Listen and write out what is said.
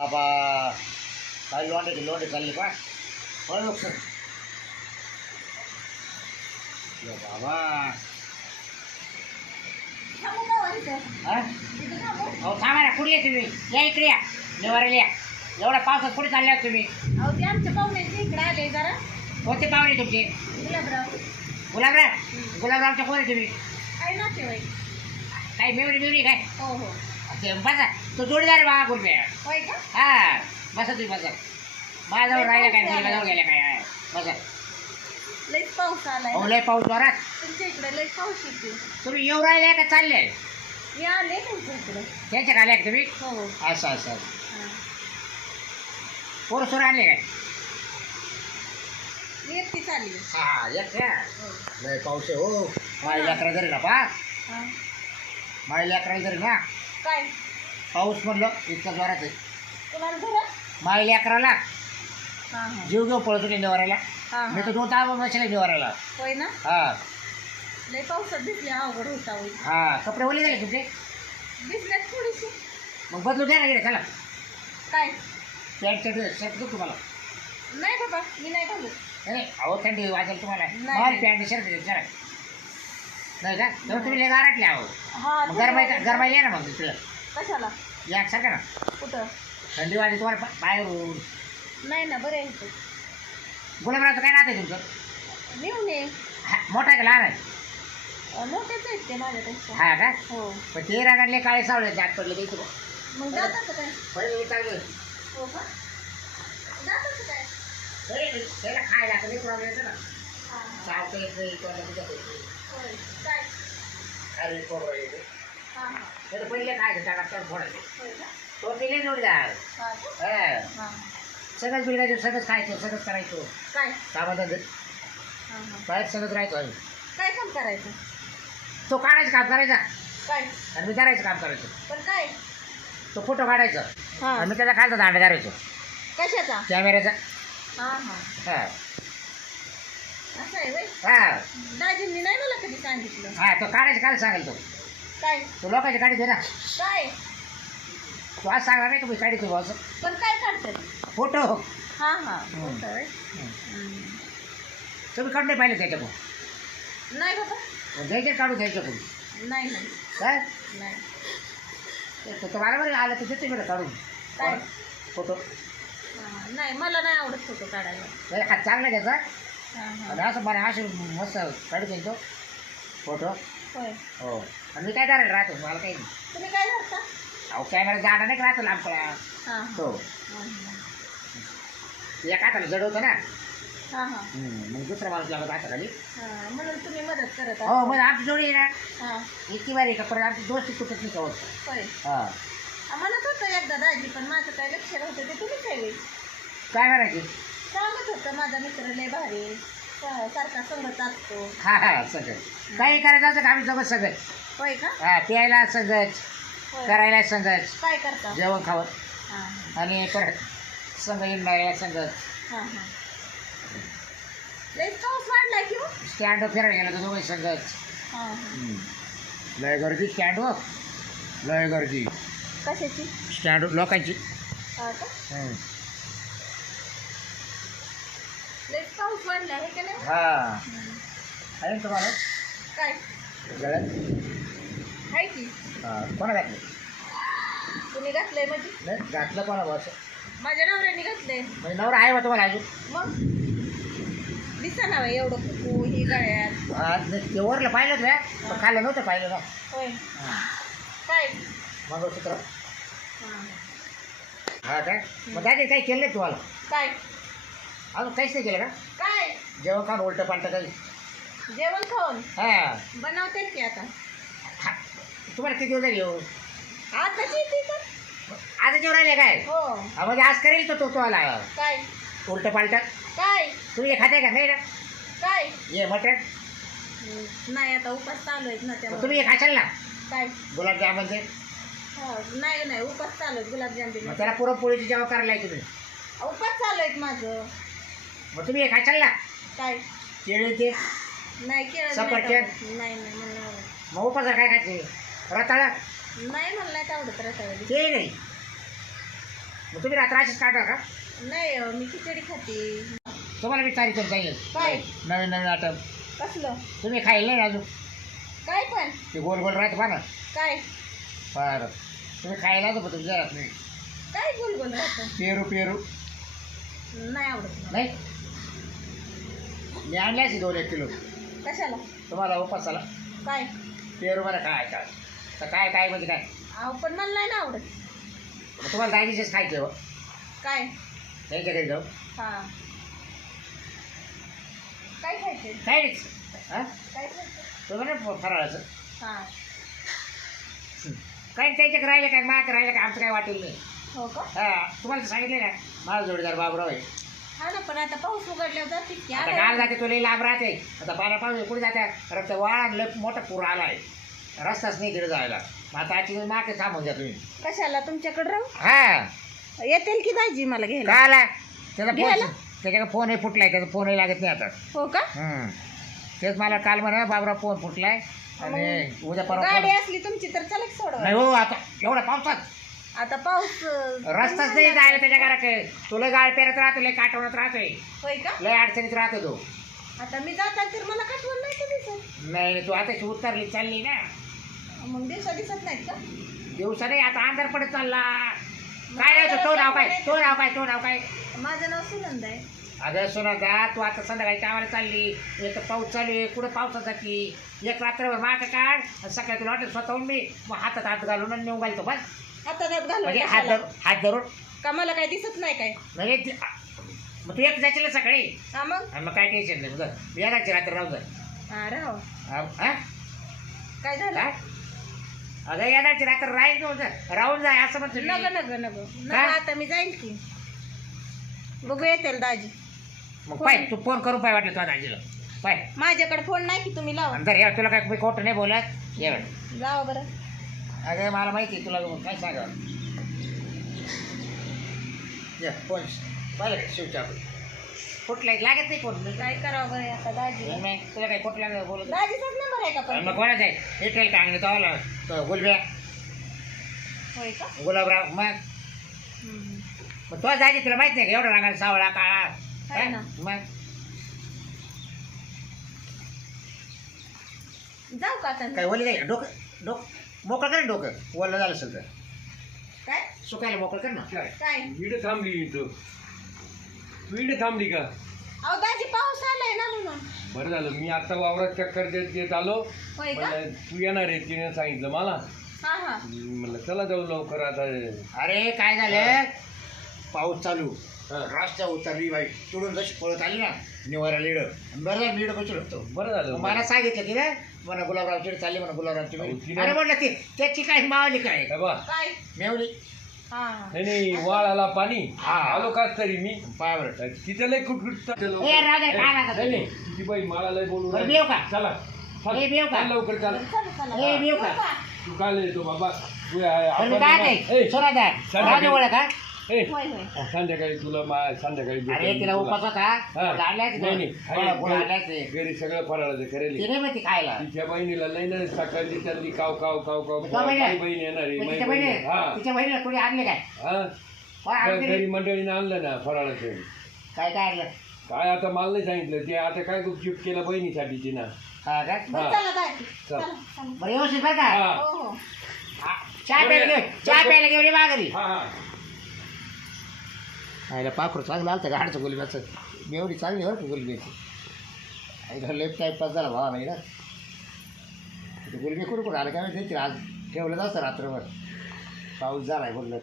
बाबा काय लोंडे लोंडे चालले का होय लोक बाबा? हा? अहो थांबा ना कुठले तुम्ही? या इकडे या. निवारेला या. एवढ्या पावसात कुठे चालले आहात तुम्ही? अहो, ते आमच्या पाहुण्याचे इकडे आले जरा. कोणते पाहुणे तुमचे? गुलाबराव. गुलाबराव? गुलाबरावच्या कोण आहे तुम्ही? काय नातेवाईक. काही मेवरी मेवरी काय? हो हो. ते बसा. तो जोडीदार बाबा गुरुपे होय का? हा बसा तुम्ही बसा. माझ्याजवळ राहिला काय मुलगाजवळ गेल्या काय? हा, बसा. लईच पाऊस आलाय. अहो. लय पाऊस जोरात. तुमच्या इकडे लईच पाऊस येते तुम्ही येऊ राहिले का चालले? मी आले तुमच्या इकडे? त्यांच्या खाली का तुम्ही? हो. असं असं असं. हा. पोरं सोर आणले काय? मी एकटी चालली. हा एक हो. लय पाऊस आहे हो. माझ्या लेकरा जरी ना पा हा. माझ्या लेकरा जरी ना काय? पाऊस म्हणलं इतका जोरात आहे. कुणाला घरात माझ्या लेकराला हा हा. जीव घेऊ पळतो नाही निवारायला हा मी तर हा दोन तास बसले निवारायला होय ना? हा. लई पावसात दिसले अवघड होता होईल हा. कपडे ओले झाले तुमचे? दिसल्यात थोडीशी मग बदलू द्या ना इकडे चला. काय? पॅन्ट शर्ट शर्ट देऊ तुम्हाला. नाही बाबा मी नाही घालू नाही अहो थंडी वाजेल तुम्हाला. नाही. मला पॅन्ट शर्ट दे जरा नाही का? तेव्हा तुम्ही लय गारटले आहो हा. मग गरमाई गरमाई या ना मग तिकडं कशाला? या सारखं ना. कुठं? थंडी वाजली तुम्हाला बाहेर नाही ना बरं आहे. गुलाबरावचं काय नातं आहे तुमचं? नेऊन ये हा, मोठा आहे का लहान आहे? अं, मोठेच आहेत ते माझ्यापेक्षा. हा का? हो. पण ते रागातले काळे सावळे दात पडले ते तुला मग जातात काय? पहिले चांगले हो का? जातात काय? तरी त्याला खायला तर नाही प्रॉब्लेम येतो ना. हा, हा. चावतं येत नाही कोणाला बिघडत येत नाही. काय अरे हा हा. पहिले खायचं तर फोडायचं होय का? तो दिले. सगळंच बिघडायचं सगळंच खायचं सगळंच करायचं. काय? कामाचं बाहेर सगळंच राहायचं आम्ही. काय काम करायचं? तो काढायचं काम करायचा. काय? आणि मी करायचं काम करायचं. पण काय? तो फोटो काढायचा. हा. आणि मी त्याचा खालचा दांडा करायचो. कशाचा? कॅमेऱ्याचा. हा हा. हा. असं आहे वय हा. दाजींनी नाही मला कधी सांगितलं. हा तो काढायचं काय सांगेल तो. काय? तो लोकांची गाडी दे ना. काय? तू आज सांगणार नाही का मी काढी तू असं पण काय काढतात? फोटो. हा हा. होतं. हं. हम्म. तुम्ही काढून नाही पाहिले त्याच्याकडून? नाही बाबा. द्यायचे काढून द्यायच्याकडून नाही नाही. काय? नाही. ते तर मला बरं आलं तर देते बरं काढून. काय? फोटो. हा, नाही मला नाही आवडत फोटो काढायला. हात चांगला हा हा आणि असं मला असे मस्त काढून द्यायचो फोटो. होय. हो. आणि मी काय करायला राहतो? मला काही नाही. तुम्ही काय करता? अहो कॅमेरा जाणार नाही का राहतो लांब पळा हा. हो. एका हाताला जडवतो ना? हा हा. हम्म, मग दुसरा माणूस लागत खाली हा म्हणून तुम्ही मदत करत हो. मग आमची जोडी आहे ना? हा. इतकी बारी का? परत आमची दोस्ती तुटत नाही होत होय. हा. म्हणत होतं एकदा दाजी पण माझं काय लक्ष नव्हतं ते तुम्ही काय काय करायची सांगत होतं माझा मित्र लय भारी सा- सारखा संगत असतो. हा हा सगळं. काही करायचं असं आम्ही जगत सगळं. होय का? हा प्यायला होय. करायला संगच काय करता? जेवण खावं. हा. आणि परत संघ येणाऱ्या संगत. हा हा. लय पाऊस वाढलाय की हो? स्टँड फिरायला गेलं तर दोघे संगत. हा हा. लय गर्दी स्टँड लय गर्दी. कशाची? स्टँड लोकांची. हा का? हम्म. वाढलाय हे हा. आहे ना तुम्हाला? काय? गळ्यात? आहे की? हा. कोणा घातलं तुम्ही घातलंय म्हणजे? नाही घातलं कोणा बस माझ्या नवऱ्याने घातलंय. म्हणजे नवरा आहे बा तुम्हाला अजून? मग? दिसा ना बाई, एवढं कुकू ही गळ्यात. हा, नाही, ते वरलं पाहिलं पण खाल्लं नव्हतं पाहिलं ना. होय. हा. काय? मंगळसूत्र. हा. हा काय? मग दादी काही केलं नाही तुम्हाला? काय? अजून काहीच नाही केलं का? काय? जेवण खाऊन उलटं पालटं काही. जेवण खाऊन? हा. बनवते की आता. तुम्हाला किती दिवस झाले येऊ ती तर. आज जेवण राहिले काय? हो. हा, म्हणजे आज करेल तो तो तुम्हाला. काय? उलटं पालटं. काय? तुम्ही हे खाते का? नाही ना? काय? ये मटण? नाही आता उपास चालू आहेत ना मग त्यामुळे. तुम्ही हे खाशाल ना? काय? गुलाबजामुनचे? हो नाही नाही उपास चालू आहेत गुलाबजाम मग त्याला पुरणपोळीची जेवण करायला आहे तुम्ही. उपास चालू आहेत माझं. मग तुम्ही हे खाशाल ना काय? केळी ते? नाही केळं सफरचंद? नाही आवडत. नाही नाही मला नाही आवडत. मग उपासा काय खायचे? रताळा? नाही मला नाही आवडत रताळी. ते नाही. मग तुम्ही रात्र अशीच काढा का? नाही मी खिचडी खाते. तुम्हाला मी तारीख करून सांगेल. काय? नवीन नवीन आटम कसलं? तुम्ही खायला नाही अजून. काय पण. ते गोल गोल राहते पहा ना. काय? बरं. तुम्ही खायला तर तुमच्या घरात नाही. काय गुलगुल राहतं? पेरू पेरू. नाही आवडत मला. नाही? मी आणले असे दोन एक किलो. कशाला? तुम्हाला उपासाला. काय? पेरू मला काय काय तर काय काय म्हणजे काय? अहो पण मला नाही ना आवडत. मग तुम्हाला डायबिटीस खायचं हो काय? त्यांच्या घरी जाऊ? हा. काय खायचे काय नाही हां काय खायचं तुम्हाला फराळाचं. हा. काय त्यांच्याकडे राहिले काय? माझ्याकडे राहिलं काय? आमचं काय वाटेल नाही. हो का? हा. तुम्हाला तर सांगितले ना माझा जोडीदार बाबराव आहे. हा ना पण आता पाऊस उघडल्यावर जातील की आता आलं. काल जाते तुला लांब राहते. आता पाण्या कुठे जाते. रक्त वाळा लय मोठा पूर आला आहे रस्ताच नाही तिकडे जायला. मग आता आजची मागे थांबून तुम्ही. कशाला? तुमच्याकडे राहू? हा. येतील की दाजी मला घ्यायला? त्याचा घ्यायला? फोन त्याच्याकडे फोनही फुटलाय त्याचा फोनही लागत नाही आता. हो का? हम्म. तेच मला काल म्हणा बाबराव फोन फुटलाय. आणि उद्या परवा गाडी फोन- असली तुमची तर चला सोडवा. नाही हो आता एवढा पावसात आता पाऊस रस्ताच नाही जायला त्याच्या घराकडे. तुला गाळ पेरत राहतो लय काटवत राहतोय. होय का? लय अडचणीत राहतो तो. आता मी जाता तर मला काठवण नाही का दिसत? नाही तू आता उतरली चालली ना. मग दिवसा दिसत नाहीत का? दिवसा नाही आता अंधार पडत चालला. काय नाही तो- तो नाव काय? तो नाव काय? तो नाव काय? माझं नाव सुनंद आहे. अगं सोना दा तू आता संध्याकाळी कामाला चालली. एक तर पाऊस चालू आहे कुठं पावसासाठी एक रात्रभर माग काढ. आणि सकाळी तुला वाटत स्वतःहून मी मग हातात हात घालून आणि नेऊन घालतो बस. हातात म्हणजे हात? धरून हात धरून? का मला काय दिसत नाही काय? म्हणजे ती- मग तू एक जायची सकाळी? हा मग? आणि मग काय टेन्शन नाही बघ येणारची रात्र राहू जा. हा हा? काय झालं? अगं येणारची रात्र राहील घेऊन जा. राहून जाय असं म्हणतो मी. नग नग नग. नग काय? आता मी जाईल की. बघू येतील दाजी. मग पाय तू फोन करून पाय वाटलं तुझ्या दाजीला. पाय. माझ्याकडे फोन नाही की तुम्ही लावा. अंदर ये तुला काय मी खोटं नाही बोलत ये. जावा बरं. अगं मला माहिती आहे तुला काय सांगा ये फोन पाहिलं का शिवच्या कुठला लागत नाही फोन. काय करावं बरं आता दाजी? नाही, तुला काय कुठला बोलत दाजीचाच नंबर आहे का आणि पण? मग कोणाच आहे? एटेल का अंगणी तो गुलब्या. होय का? गुलाबराव मग? हम्म. मग तो जायची तुला माहीत नाही का? एवढा रंगाला सावळा काळा. हा? ना. मग? जाऊ का आता? काय ओली काय? डोकं डोक मोकळं कर ना डोकं. ओलं झालं असेल तर. काय? सुकायला मोकळं कर ना. काय? काय? इकडे थांबली इथं. तू इकडे थांबली का? अहो दाजी पाऊस आलाय ना म्हणून. बरं झालं मी आता वावरात चक्कर देत देत आलो. होय का? म्हणलं तू येणार आहे तिने सांगितलं मला. हा हा. म्हणलं चला जाऊ लवकर आता. अरे काय झालं? पाऊस चालू. हा. रस्ता उतरली बाई. तुडून जशी पळत आली ना निवारा लिड बरं झालं लीड बसलो होतो. बरं झालं. मला सांगितलं तिला म्हणा गुलाबराव चिड चालली म्हणा गुलाबरावची. तिला- अरे म्हटलं ती त्याची काय मावली काय? हे बा काय? मेवली. हा. हा नाही नाही वाळाला पाणी. हा. आलो का तरी मी? पावर तिथं लय कुटकुट ए, काय लागत तिची बाई मला लय बोलू बरं, राहिली. येऊ का? चला चल, ए, येऊ का? चल लवकर चला. का? तू काय येतो बाबा? तू आहे- आपण ना- ए, राजू ओळख हा? ए, होय होय. संध्याकाळी तुला मा- संध्याकाळी अरे भेटेल तिला तुला. उपास होता हा. नाही, घरी- सगळं फराळाचं करेल. ती नाही माहिती खायला. तिच्या बहिणीला लई ना सकाळची त्यांनी काव काव काव काव बहिणी- बहीण येणार आहे मग माझी तिच्या बहीण बहिणी हा. तिच्या बहिणीला कोणी आणले काय? हा? घरी मंडळीने आणलं ना फराळाचं. काय काय आणलं? काय आता मला नाही सांगितलं. ते आता काय गुपचूप केलं बहिणीसाठी तिनं. हा का? बरं, हा. चला दाजी चल. चला चला. बरं व्यवस्थित बरं का हा. हो हो. हा, चहा प्यायला घेऊन चहा प्यायला घेऊन ये माघारी हा हा. आईला पाखरू चांगलं आलं गाडचं गुलब्याचं? मी एवढी चांगली बरं का गुलब्याची? आईला लेफ्ट टाईपपास झाला भावा नाही ना गुलबी कुठं कुठं आलं काय माहिती? आज ठेवलं जातं रात्रभर. पाऊस झाला आहे बोललं.